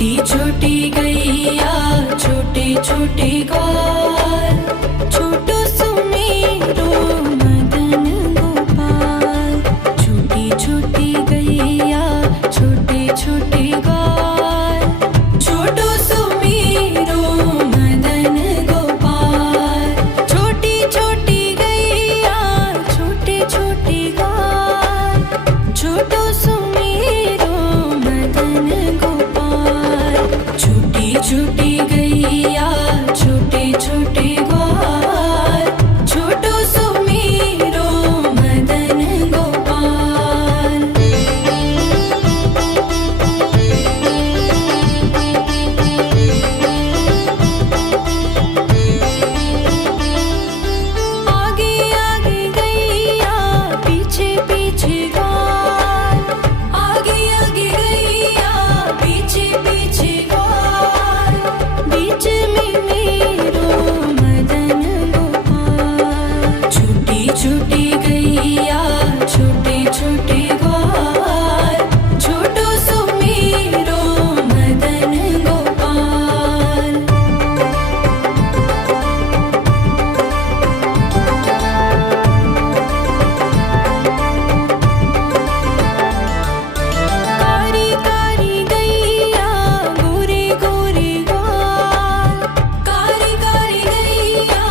छोटी छोटी गैया छोटे छोटे ग्वाल, छोटो सुमेरो मदन गोपाल। छोटी छोटी गैया छोटे छोटे ग्वाल, छोटो सुमेरो मदन गोपाल। छोटी छोटी गैया छोटे छोटे ग्वाल, छोटो सुमेरो मदन गोपाल। छोटी छोटी गैया छोटे छोटे ग्वाल, छोटो सुमेरो मदन गोपाल। आगे आगे गैया पीछे पीछे ग्वाल, आगे आगे गैया पीछे पीछे ग्वाल। बीच में मेरो मदन गोपाल। छोटी छोटी गैया छोटे छोटे ग्वाल, छोटो सुमेरो मदन गोपाल। कारी कारी गैया गोरे गोरे ग्वाल, कारी कारी गैया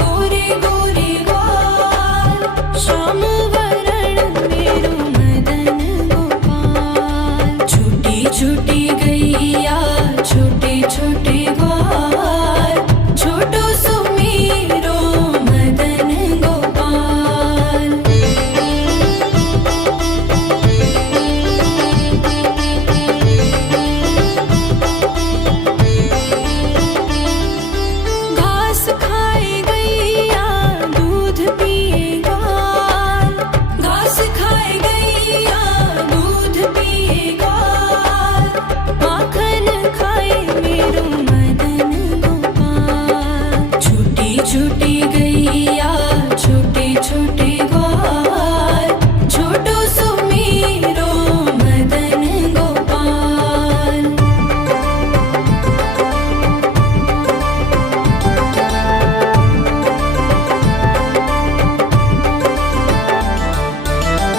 गोरे गोरे ग्वाल। श्याम वरण मेरो मदन गोपाल। छोटी छोटी गैया छोटे छोटे ग्वाल, छोटो सुमेरो मदन गोपाल। घास खाए गैया दूध पिए ग्वाल, घास खाए गैया दूध पिए ग्वाल। माखन खाए मेरो मदन गोपाल। छोटी छोटी गैया छोटे छोटे ग्वाल, छोटो सुमेरो मदन गोपाल।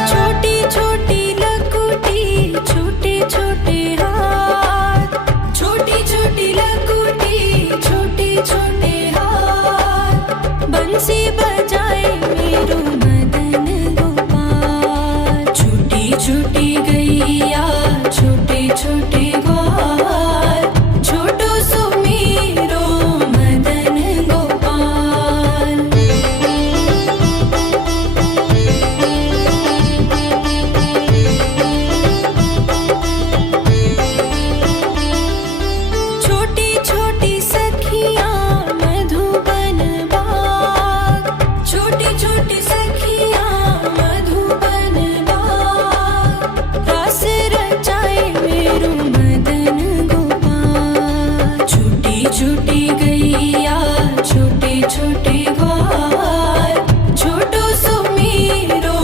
छोटी छोटी लकुटी छोटे छोटे हाथ, छोटी छोटी लकुटी छोटे छोटे हाथ। बंसी बजाए मेरो मदन गोपाल। छोटी छोटी गैया छोटे छोटे ग्वाल, छोटो सुमेरो मदन गोपाल। छोटी छोटी सखियाँ मधुबन बाग, छोटी छोटी सखियाँ मधुबन बाग। रास रचाए मेरो मदन गोपाल। छोटी छोटी गैया छोटे छोटे ग्वाल, छोटो सुमेरो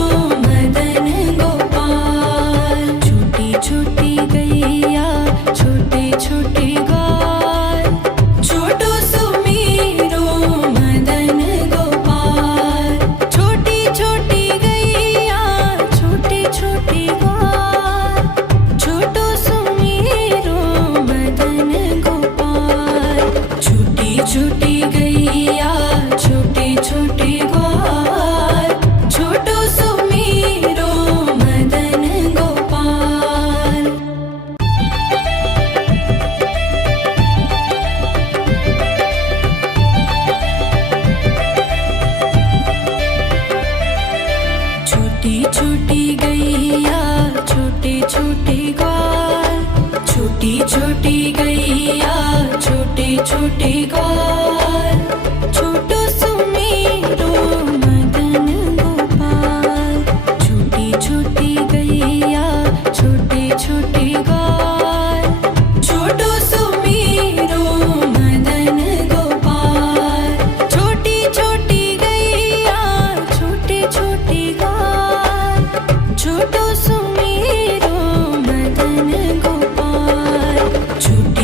मदन गोपाल। छोटी छोटी गैया छोटे छोटे ग्वाल, छोटो सुमेरो मदन गोपाल। छोटी छोटी गैया छोटे छोटे ग्वाल, छोटो सुमेरो मदन गोपाल। छोटी छोटी गैया छोटे छोटे ग्वाल, छोटो सुमेरो मदन गोपाल। छोटी छोटी गैया छोटे छोटे ग्वाल, छोटी छोटी गैया छोटे छोटे ग्वाल, छोटो सुमेरो मदन गोपाल। छोटी छोटी गैया छोटे छोटे ग्वाल, छोटो सुमेरो मदन गोपाल। छोटी छोटी गैया छोटे छोटे ग्वाल, छोटो सुमेरो मदन गोपाल। छोटी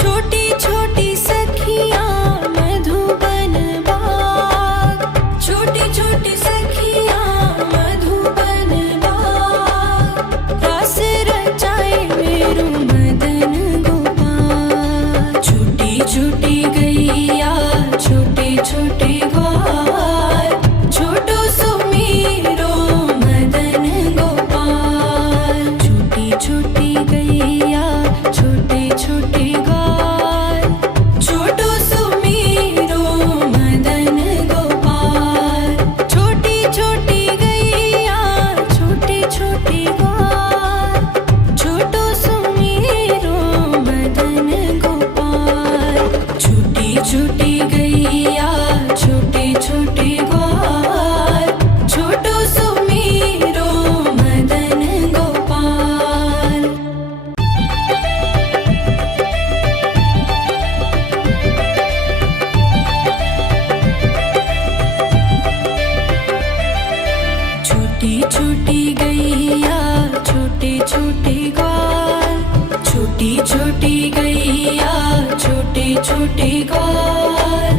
छोटी छोटी सखियाँ मधुबन बाग, छोटी छोटी सखियाँ मधुबन बाग, रास रचाए मेरू मदन गोपाल। छोटी छोटी गैया छोटे छोटे ग्वाल, छोटो सुमीरो मदन गोपाल। छोटी छोटी गैया छोटे छोटे ग्वाल, छोटो सुमीरो मदन गोपाल। छोटी छोटी गैया छोटे छोटे ग्वाल, छोटो सुमीरो मदन गोपाल। छोटी छोटी गैया छोटे छोटे ग्वाल, छोटो सुमीरो मदन गोपाल। छोटी छोटी गैया छोटे छोटे ग्वाल, छोटी छोटी गैया छोटे छोटे ग्वाल,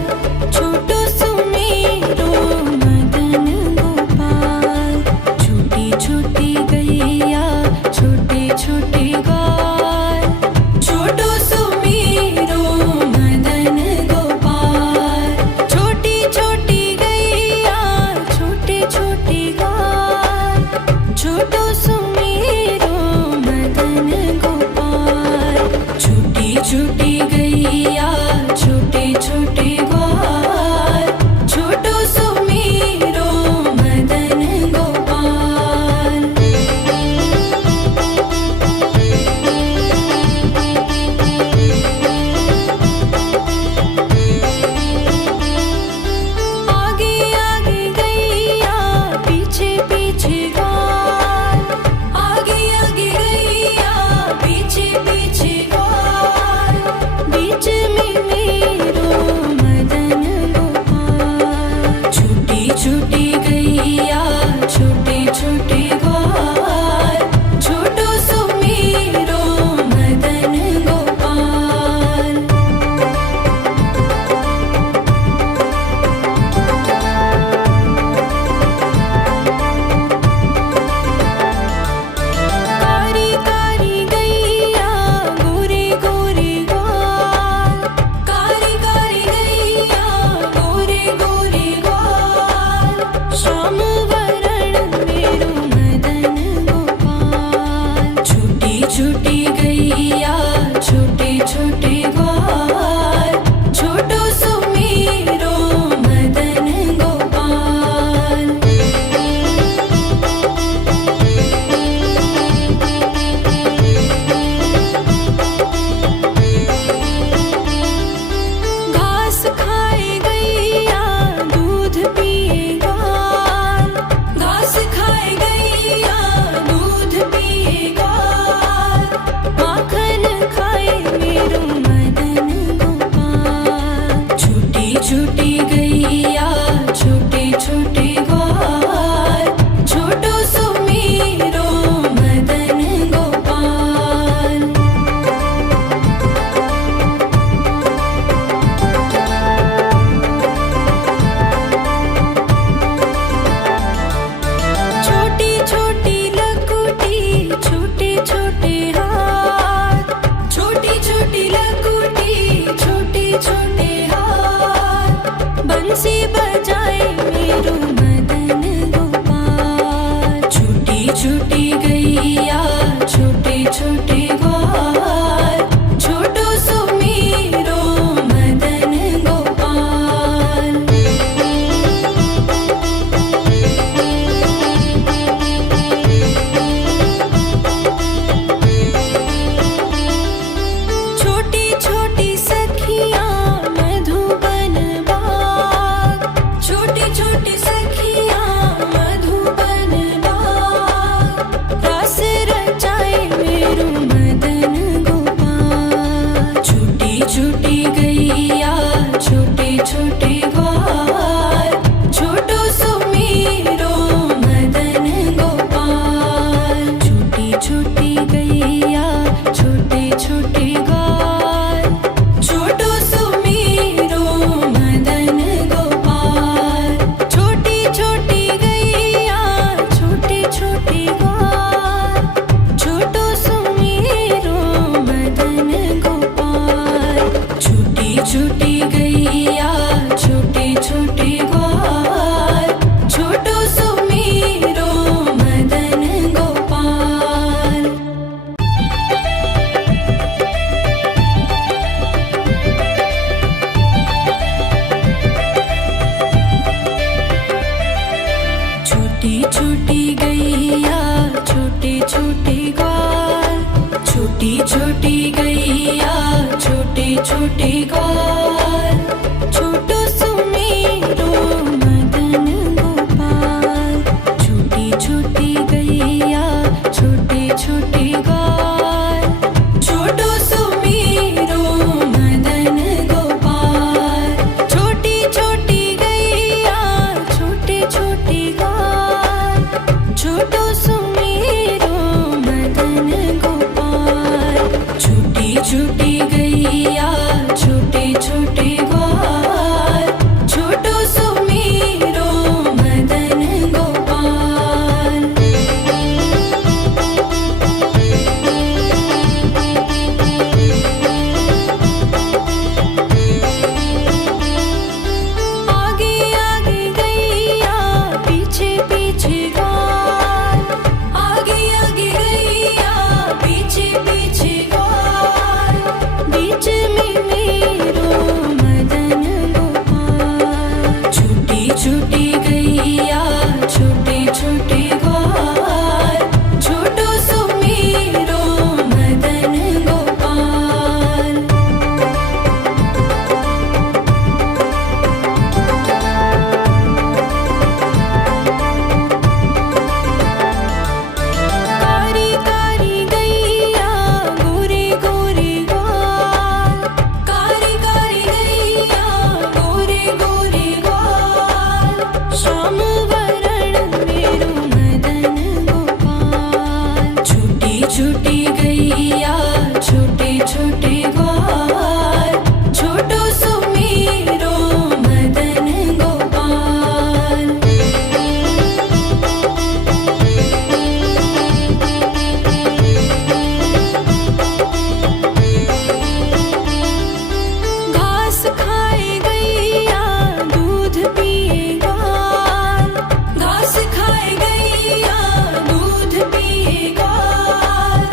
छोटो सुमीरो मदन गोपाल। छोटी छोटी गैया छोटे छोटे ग्वाल, छोटो सुमीरो मदन गोपाल। छोटी छोटी गैया छोटे छोटे ग्वाल, छोटो सुमीरो मदन गोपाल। छोटी छोटी गैया छोटे छोटे ग्वाल, छोटो सुमीरो मदन गोपाल। आगे आगे गैया पीछे पीछे ग्वाल, आगे आगे गैया पीछे पीछे ग्वाल, छोटे ग्वाल छोटो सुमेरो मदन गोपाल छोटी छोटी गैया छोटे छोटे ग्वाल छोटो सुमेरो मदन गोपाल छोटी छोटी गैया छोटे छोटे ग्वाल छोटो सुमेरो मदन गोपाल छोटी छोटी गैया छोटे छोटे ग्वाल छोटो सुमेरो मदन गोपाल आगे आगे गैया पीछे पीछे ग्वाल आगे आगे गैया पीछे पीछे ग्वाल बीच में मेरो मदन गोपाल छोटी छोटी गैया छोटे छोटे ग्वाल छोटो सुमेरो मदन गोपाल कारी कारी गैया गोरे गोरे ग्वाल कारी कारी गैया गोरे गोरे ग्वाल श्याम वरण मेरो मदन गोपाल छोटी छोटी गैया छोटे छोटे ग्वाल छोटो सुमेरो मदन गोपाल घास खाए गैया दूध पिए ग्वाल घास खाए गैया दूध पिए ग्वाल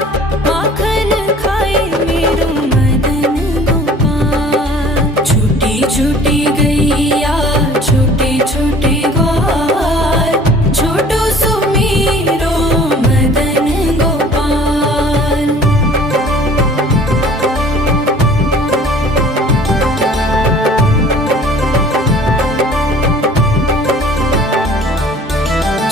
माखन खाए मेरो मदन गोपाल छोटी छोटी गैया छोटे छोटे ग्वाल छोटो सुमेरो मदन गोपाल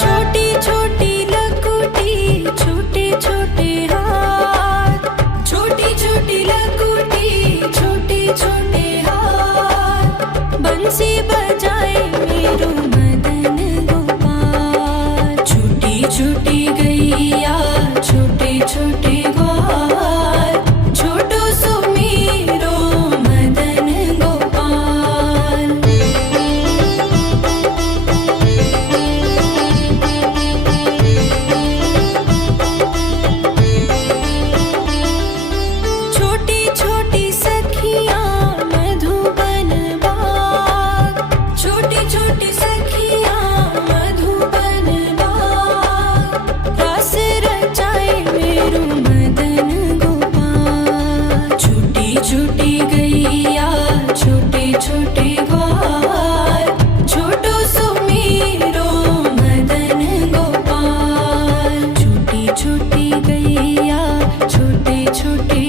छोटी छोटी लकुटी छोटे छोटे हाथ छोटी छोटी लकुटी छोटे छोटे हाथ बंसी बजाए मेरो मदन गोपाल छोटी छोटी गैया छोटे छोटे ग्वाल छोटो सुमेरो मदन गोपाल छोटी छोटी सखियां मधुबन बाग छोटी छोटी सखियां मधुबन बाग रास रचाए मेरो मदन गोपाल छोटी छोटी गैया छोटे छोटे ग्वाल छोटो सुमेरो मदन गोपाल छोटी छोटी गैया छोटे छोटे